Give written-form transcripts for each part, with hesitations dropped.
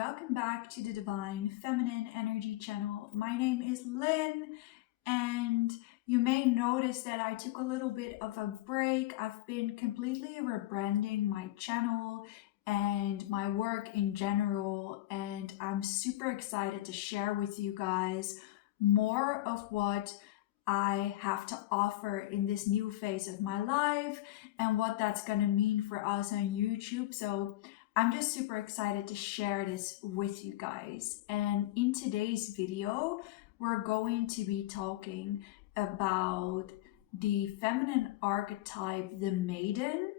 welcome back to the Divine Feminine Energy channel. My name is Lynn, and you may notice that I took a little bit of a break. I've been completely rebranding my channel and my work in general, and I'm super excited to share with you guys more of what I have to offer in this new phase of my life and what that's going to mean for us on YouTube. So I'm just super excited to share this with you guys. And in today's video, we're going to be talking about the feminine archetype, the Maiden,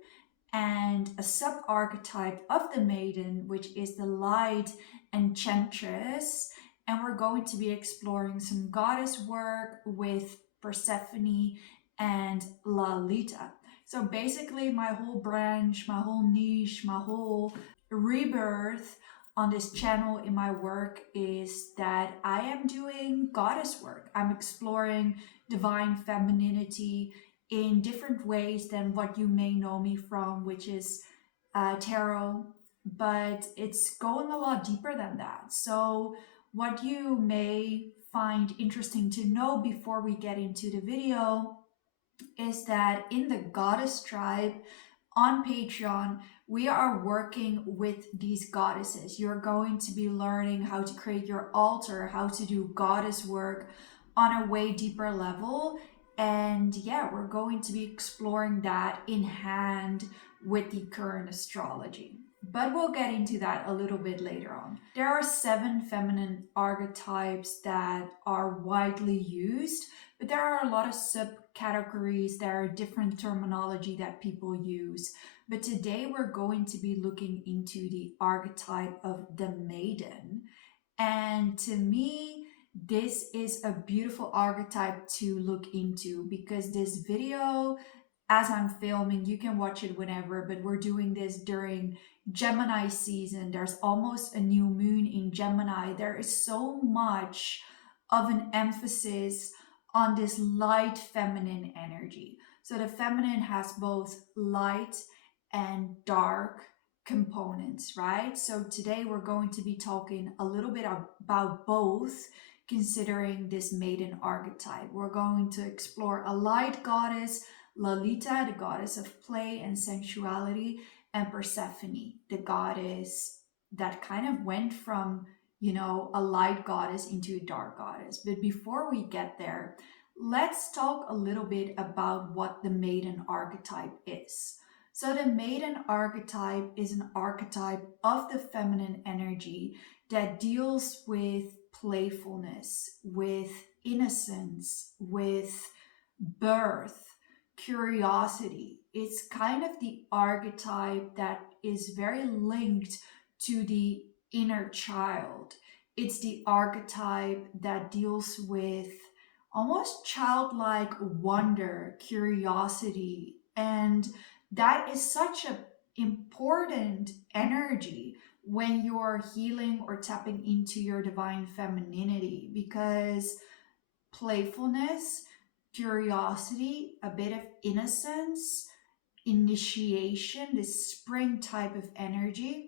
and a sub-archetype of the Maiden, which is the Light Enchantress. And we're going to be exploring some goddess work with Persephone and Lalita. So basically my whole branch, my whole niche, my whole rebirth on this channel in my work is that I am doing goddess work. I'm exploring divine femininity in different ways than what you may know me from, which is tarot, but it's going a lot deeper than that. So what you may find interesting to know before we get into the video is that in the Goddess Tribe on Patreon, we are working with these goddesses. You're going to be learning how to create your altar, how to do goddess work on a way deeper level. And yeah, we're going to be exploring that in hand with the current astrology. But we'll get into that a little bit later on. There are 7 feminine archetypes that are widely used, but there are a lot of subcategories. There are different terminology that people use. But today we're going to be looking into the archetype of the Maiden. And to me, this is a beautiful archetype to look into because this video, as I'm filming, you can watch it whenever, but we're doing this during Gemini season. There's almost a new moon in Gemini. There is so much of an emphasis on this light feminine energy. So the feminine has both light and dark components, right? So today we're going to be talking a little bit about both, considering this Maiden archetype. We're going to explore a light goddess, Lalita, the goddess of play and sensuality, and Persephone, the goddess that kind of went from, a light goddess into a dark goddess. But before we get there, let's talk a little bit about what the Maiden archetype is. So the Maiden archetype is an archetype of the feminine energy that deals with playfulness, with innocence, with birth, curiosity. It's kind of the archetype that is very linked to the inner child. It's the archetype that deals with almost childlike wonder, curiosity, and that is such an important energy when you're healing or tapping into your divine femininity, because playfulness, curiosity, a bit of innocence, initiation, this spring type of energy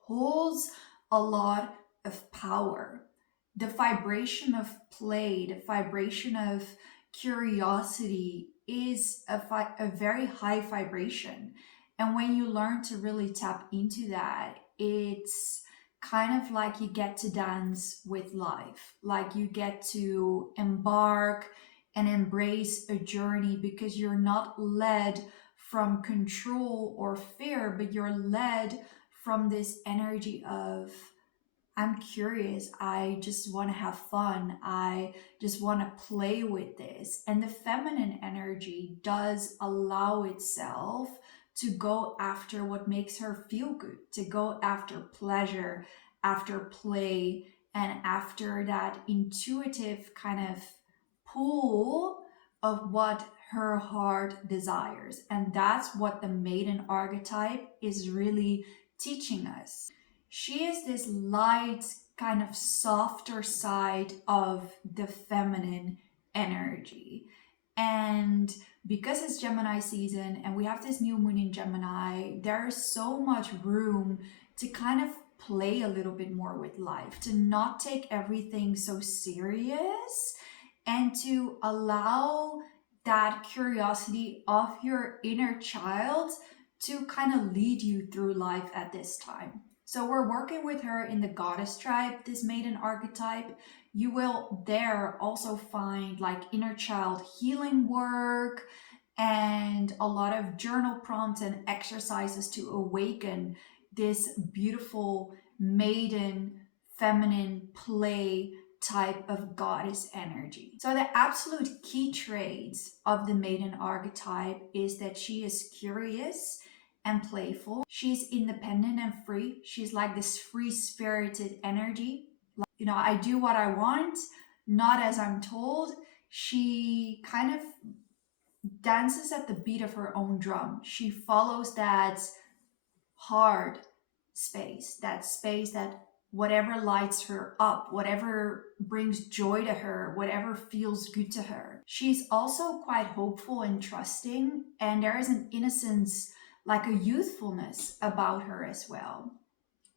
holds a lot of power. The vibration of play, the vibration of curiosity is a very high vibration. And when you learn to really tap into that, it's kind of like you get to dance with life, like you get to embark and embrace a journey because you're not led from control or fear, but you're led from this energy of, I'm curious, I just want to have fun, I just want to play with this. And the feminine energy does allow itself to go after what makes her feel good, to go after pleasure, after play, and after that intuitive kind of pull of what her heart desires. And that's what the Maiden archetype is really teaching us. She is this light, kind of softer side of the feminine energy. And because it's Gemini season and we have this new moon in Gemini, there's so much room to kind of play a little bit more with life, to not take everything so serious, and to allow that curiosity of your inner child to kind of lead you through life at this time. So we're working with her in the goddess tribe, this maiden archetype. You will there also find like inner child healing work and a lot of journal prompts and exercises to awaken this beautiful maiden feminine play type of goddess energy. So the absolute key traits of the maiden archetype is that she is curious and playful. She's independent and free. She's like this free-spirited energy. You know, I do what I want, not as I'm told. She kind of dances at the beat of her own drum. She follows that hard space that whatever lights her up, whatever brings joy to her, whatever feels good to her. She's also quite hopeful and trusting, and there is an innocence, like a youthfulness about her as well.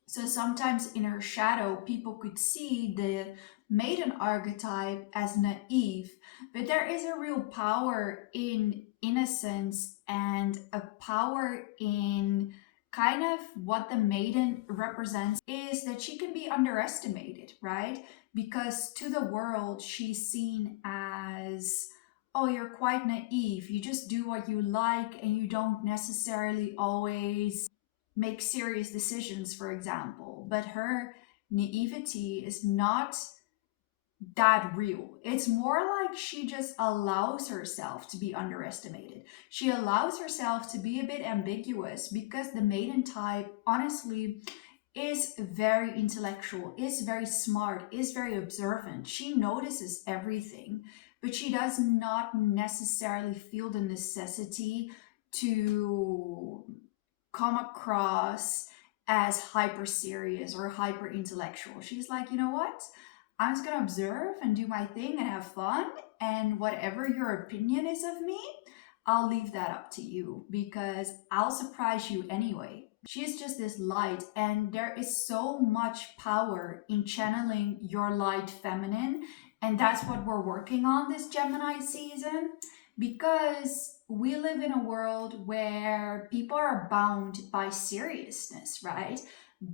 So sometimes in her shadow, people could see the maiden archetype as naive, but there is a real power in innocence and a power in kind of what the maiden represents is that she can be underestimated, right? Because to the world, she's seen as, oh, you're quite naive. You just do what you like and you don't necessarily always make serious decisions, for example. But her naivety is not that real. It's more like she just allows herself to be underestimated. She allows herself to be a bit ambiguous because the maiden type, honestly, is very intellectual, is very smart, is very observant. She notices everything, but she does not necessarily feel the necessity to come across as hyper serious or hyper intellectual. She's like, you know what? I'm just gonna observe and do my thing and have fun, and whatever your opinion is of me, I'll leave that up to you because I'll surprise you anyway. She's just this light, and there is so much power in channeling your light feminine, and that's what we're working on this Gemini season, because we live in a world where people are bound by seriousness, right?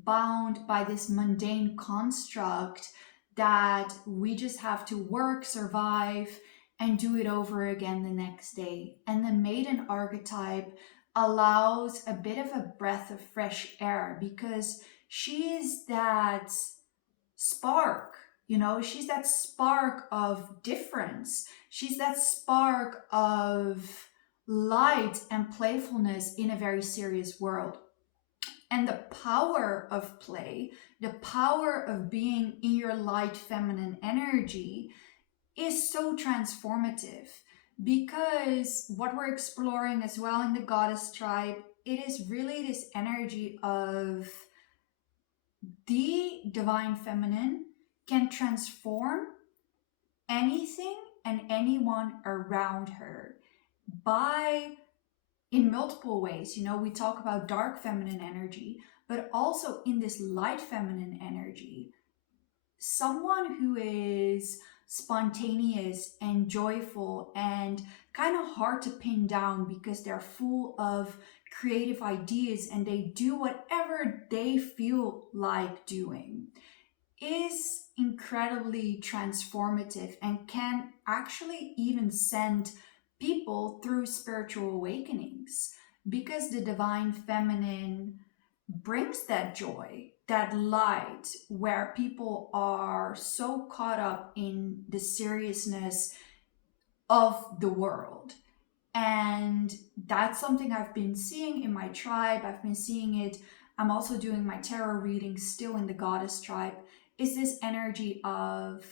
Bound by this mundane construct that we just have to work, survive, and do it over again the next day. And the maiden archetype allows a bit of a breath of fresh air because she is that spark, you know, she's that spark of difference. She's that spark of light and playfulness in a very serious world. And the power of play, the power of being in your light feminine energy is so transformative, because what we're exploring as well in the goddess tribe, it is really this energy of the divine feminine can transform anything and anyone around her by in multiple ways. You know, we talk about dark feminine energy, but also in this light feminine energy, someone who is spontaneous and joyful and kind of hard to pin down because they're full of creative ideas and they do whatever they feel like doing, is incredibly transformative and can actually even send people through spiritual awakenings, because the divine feminine brings that joy, that light, where people are so caught up in the seriousness of the world. And that's something I've been seeing in my tribe. I've been seeing it. I'm also doing my tarot readings still in the goddess tribe. Is this energy of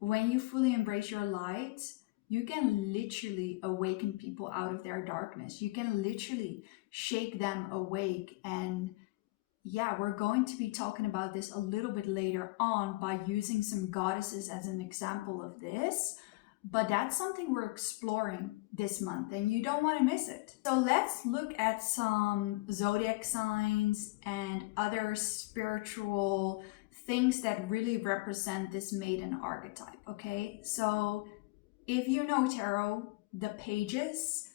when you fully embrace your light, you can literally awaken people out of their darkness. You can literally shake them awake. And yeah, we're going to be talking about this a little bit later on by using some goddesses as an example of this. but that's something we're exploring this month and you don't want to miss it. So let's look at some zodiac signs and other spiritual things that really represent this maiden archetype, okay? So if you know tarot, the pages,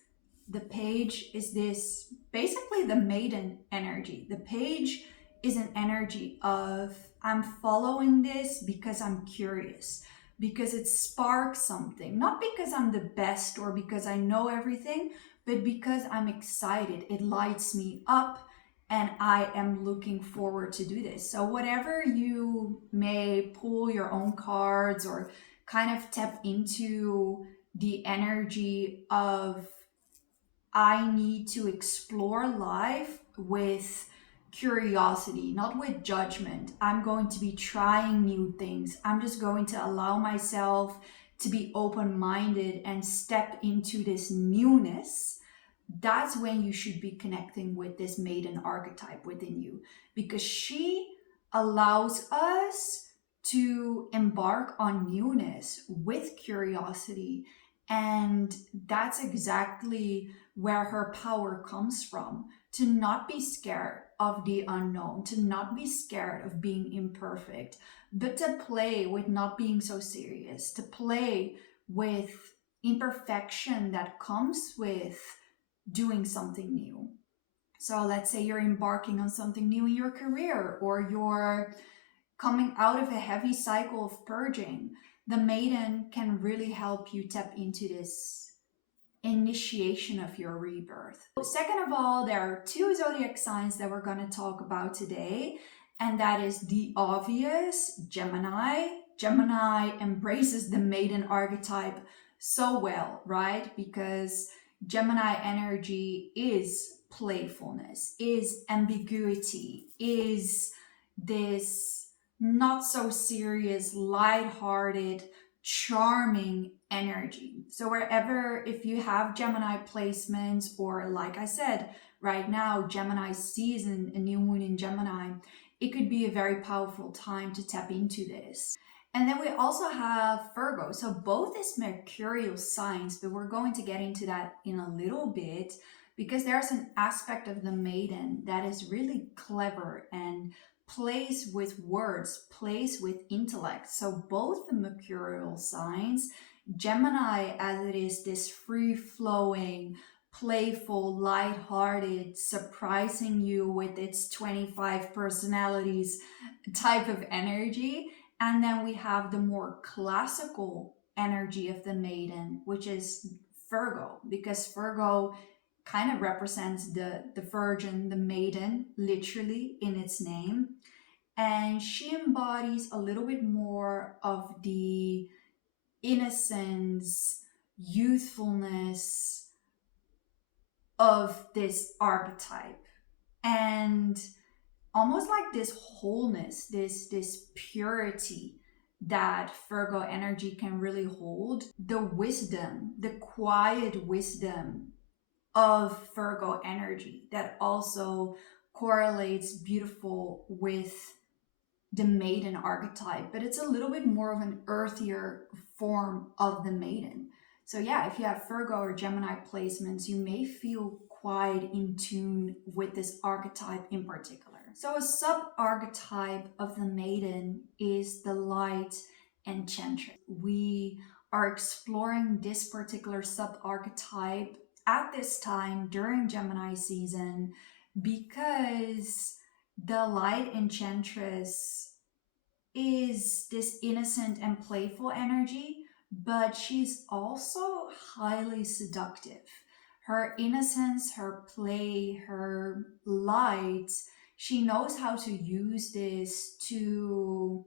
the page is this basically the maiden energy. The page is an energy of I'm following this because I'm curious, because it sparks something, not because I'm the best or because I know everything, but because I'm excited. It lights me up and I am looking forward to do this. So whatever you may pull your own cards or kind of tap into the energy of I need to explore life with curiosity, not with judgment. I'm going to be trying new things. I'm just going to allow myself to be open-minded and step into this newness. That's when you should be connecting with this maiden archetype within you, because she allows us to embark on newness with curiosity. And that's exactly where her power comes from, to not be scared of the unknown, to not be scared of being imperfect, but to play with not being so serious, to play with imperfection that comes with doing something new. So let's say you're embarking on something new in your career, or you're coming out of a heavy cycle of purging. The maiden can really help you tap into this initiation of your rebirth. Second of all, there are two zodiac signs that we're going to talk about today, and that is the obvious, Gemini. Gemini embraces the maiden archetype so well, right? Because Gemini energy is playfulness, is ambiguity, is this not so serious, light-hearted, charming energy. So wherever, if you have Gemini placements, or like I said, right now, Gemini season, a new moon in Gemini, it could be a very powerful time to tap into this. And then we also have Virgo. So both is mercurial signs, but we're going to get into that in a little bit, because there's an aspect of the maiden that is really clever and plays with words, plays with intellect. So both the mercurial signs, Gemini, as it is this free-flowing, playful, light-hearted, surprising you with its 25 personalities type of energy. And then we have the more classical energy of the maiden, which is Virgo, because Virgo kind of represents the virgin, the maiden, literally in its name. And she embodies a little bit more of the innocence, youthfulness of this archetype. And almost like this wholeness, this purity that Virgo energy can really hold. The wisdom, the quiet wisdom of Virgo energy that also correlates beautiful with the maiden archetype, but it's a little bit more of an earthier form of the maiden. So yeah, if you have Virgo or Gemini placements, you may feel quite in tune with this archetype in particular. So a sub-archetype of the maiden is the Light Enchantress. We are exploring this particular sub-archetype at this time during Gemini season, because the Light Enchantress is this innocent and playful energy, but she's also highly seductive. Her innocence, her play, her light, she knows how to use this to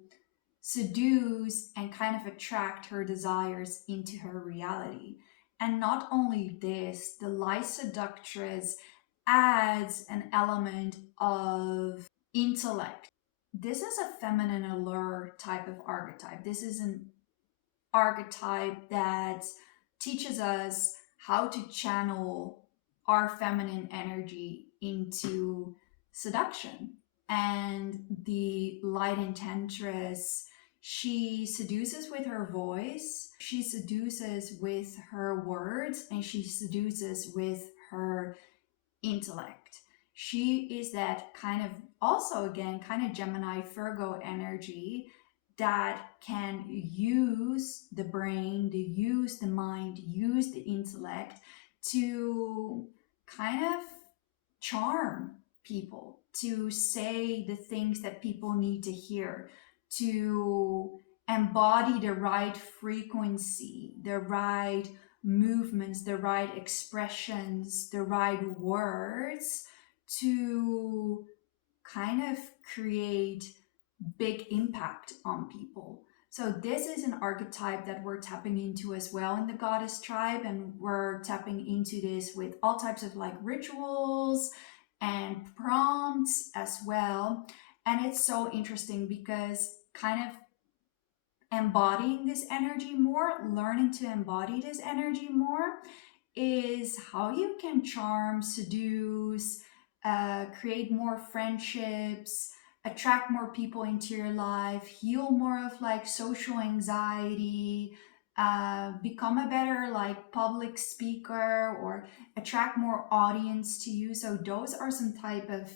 seduce and kind of attract her desires into her reality. And not only this, the Light Seductress adds an element of intellect. This is a feminine allure type of archetype. This is an archetype that teaches us how to channel our feminine energy into seduction. And the Light Enchantress, She seduces with her voice, she seduces with her words, and she seduces with her intellect. She is that kind of, also again, kind of Gemini Virgo energy that can use the brain, to use the mind, use the intellect to kind of charm people, to say the things that people need to hear, to embody the right frequency, the right movements, the right expressions, the right words to kind of create big impact on people. So this is an archetype that we're tapping into as well in the goddess tribe, and we're tapping into this with all types of like rituals and prompts as well. And it's so interesting because kind of embodying this energy more, learning to embody this energy more, is how you can charm, seduce, create more friendships, attract more people into your life, heal more of like social anxiety, become a better like public speaker, or attract more audience to you. So those are some type of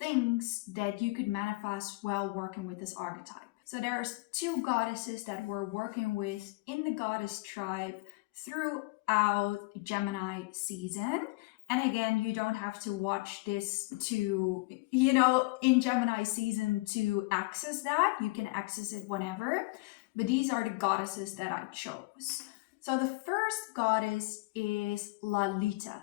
things that you could manifest while working with this archetype. So there's two goddesses that we're working with in the goddess tribe throughout Gemini season. And again, you don't have to watch this to, in Gemini season to access that. You can access it whenever. But these are the goddesses that I chose. So the first goddess is Lalita.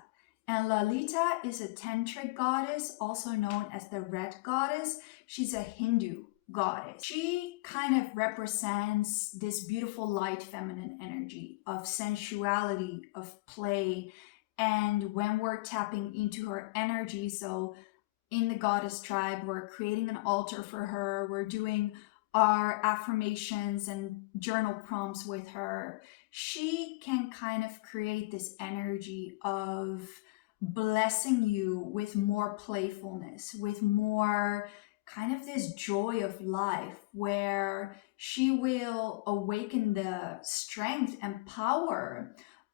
And Lalita is a tantric goddess, also known as the Red Goddess. She's a Hindu goddess. She kind of represents this beautiful light feminine energy of sensuality, of play. And when we're tapping into her energy, so in the goddess tribe, we're creating an altar for her, we're doing our affirmations and journal prompts with her, she can kind of create this energy of blessing you with more playfulness, with more kind of this joy of life, where she will awaken the strength and power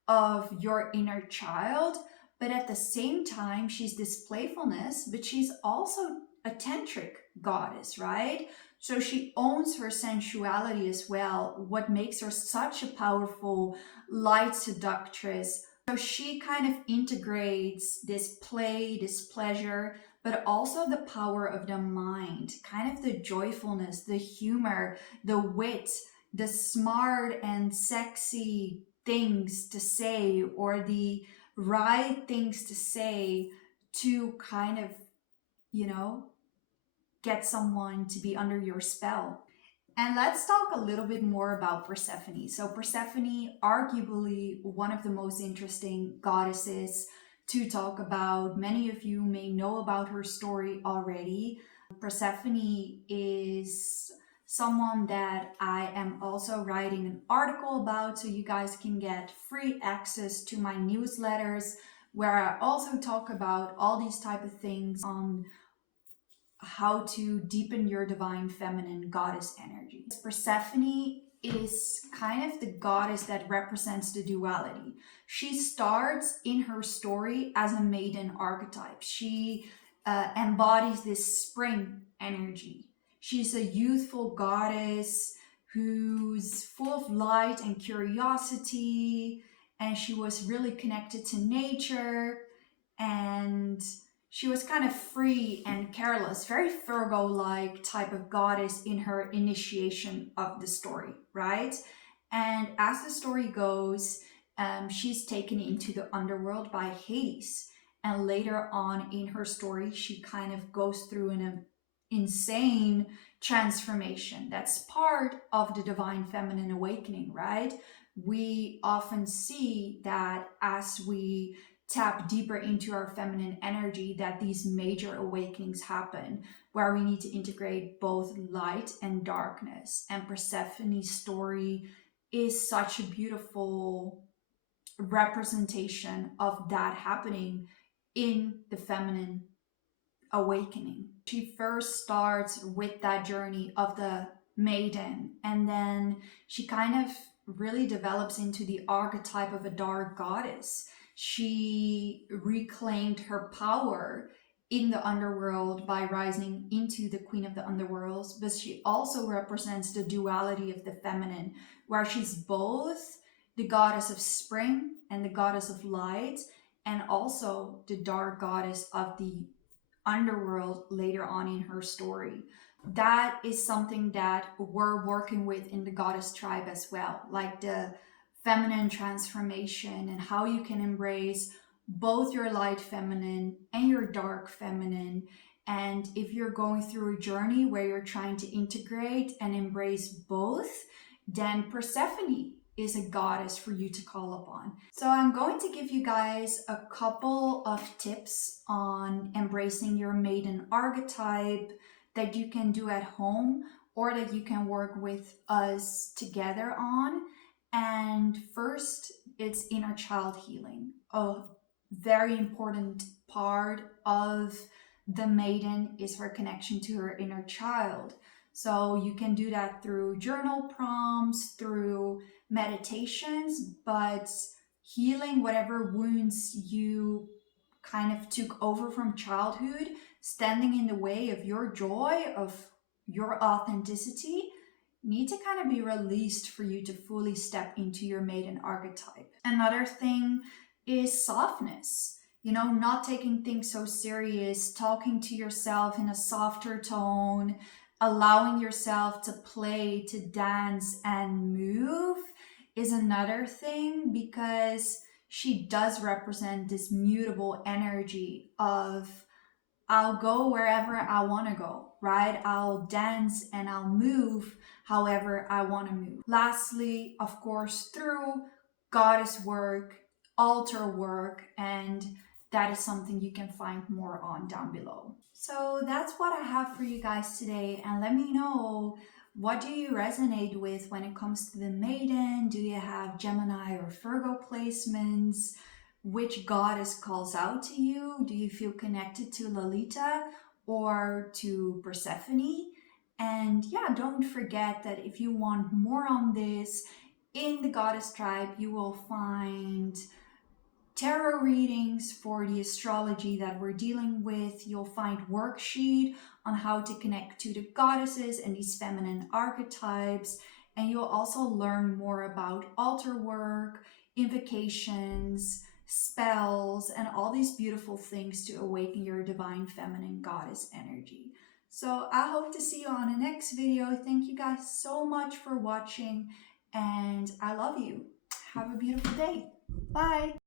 of your inner child. But at the same time, she's this playfulness, but she's also a tantric goddess, right? So she owns her sensuality as well, what makes her such a powerful light seductress. So she kind of integrates this play, this pleasure, but also the power of the mind, kind of the joyfulness, the humor, the wit, the smart and sexy things to say, or the right things to say to kind of, get someone to be under your spell. And let's talk a little bit more about Persephone. So Persephone, arguably one of the most interesting goddesses to talk about. Many of you may know about her story already. Persephone is someone that I am also writing an article about, so you guys can get free access to my newsletters, where I also talk about all these type of things on how to deepen your divine feminine goddess energy. Persephone is kind of the goddess that represents the duality. She starts in her story as a maiden archetype. She embodies this spring energy. She's a youthful goddess who's full of light and curiosity, and she was really connected to nature, and she was kind of free and careless, very Virgo-like type of goddess in her initiation of the story, right? And as the story goes, she's taken into the underworld by Hades. And later on in her story, she kind of goes through an insane transformation. That's part of the divine feminine awakening, right? We often see that as we tap deeper into our feminine energy, that these major awakenings happen, where we need to integrate both light and darkness. And Persephone's story is such a beautiful representation of that happening in the feminine awakening. She first starts with that journey of the maiden, and then she kind of really develops into the archetype of a dark goddess. She reclaimed her power in the underworld by rising into the queen of the underworlds, but she also represents the duality of the feminine, where she's both the goddess of spring and the goddess of light, and also the dark goddess of the underworld later on in her story. That is something that we're working with in the goddess tribe as well, like the feminine transformation and how you can embrace both your light feminine and your dark feminine. And if you're going through a journey where you're trying to integrate and embrace both, then Persephone is a goddess for you to call upon. So I'm going to give you guys a couple of tips on embracing your maiden archetype that you can do at home or that you can work with us together on. And first, it's inner child healing. A very important part of the maiden is her connection to her inner child. So you can do that through journal prompts, through meditations, but healing whatever wounds you kind of took over from childhood, standing in the way of your joy, of your authenticity, need to kind of be released for you to fully step into your maiden archetype. Another thing is softness. Not taking things so serious, talking to yourself in a softer tone, allowing yourself to play, to dance, and move is another thing, because she does represent this mutable energy of I'll go wherever I want to go, right? I'll dance and I'll move however I want to move. Lastly, of course, through goddess work, altar work, and that is something you can find more on down below. So that's what I have for you guys today, and let me know, what do you resonate with when it comes to the maiden? Do you have Gemini or Virgo placements? Which goddess calls out to you? Do you feel connected to Lalita or to Persephone? And yeah, don't forget that if you want more on this, in the Goddess Tribe, you will find tarot readings for the astrology that we're dealing with. You'll find worksheet on how to connect to the goddesses and these feminine archetypes. And you'll also learn more about altar work, invocations, spells, and all these beautiful things to awaken your divine feminine goddess energy. So I hope to see you on the next video. Thank you guys so much for watching, and I love you. Have a beautiful day. Bye.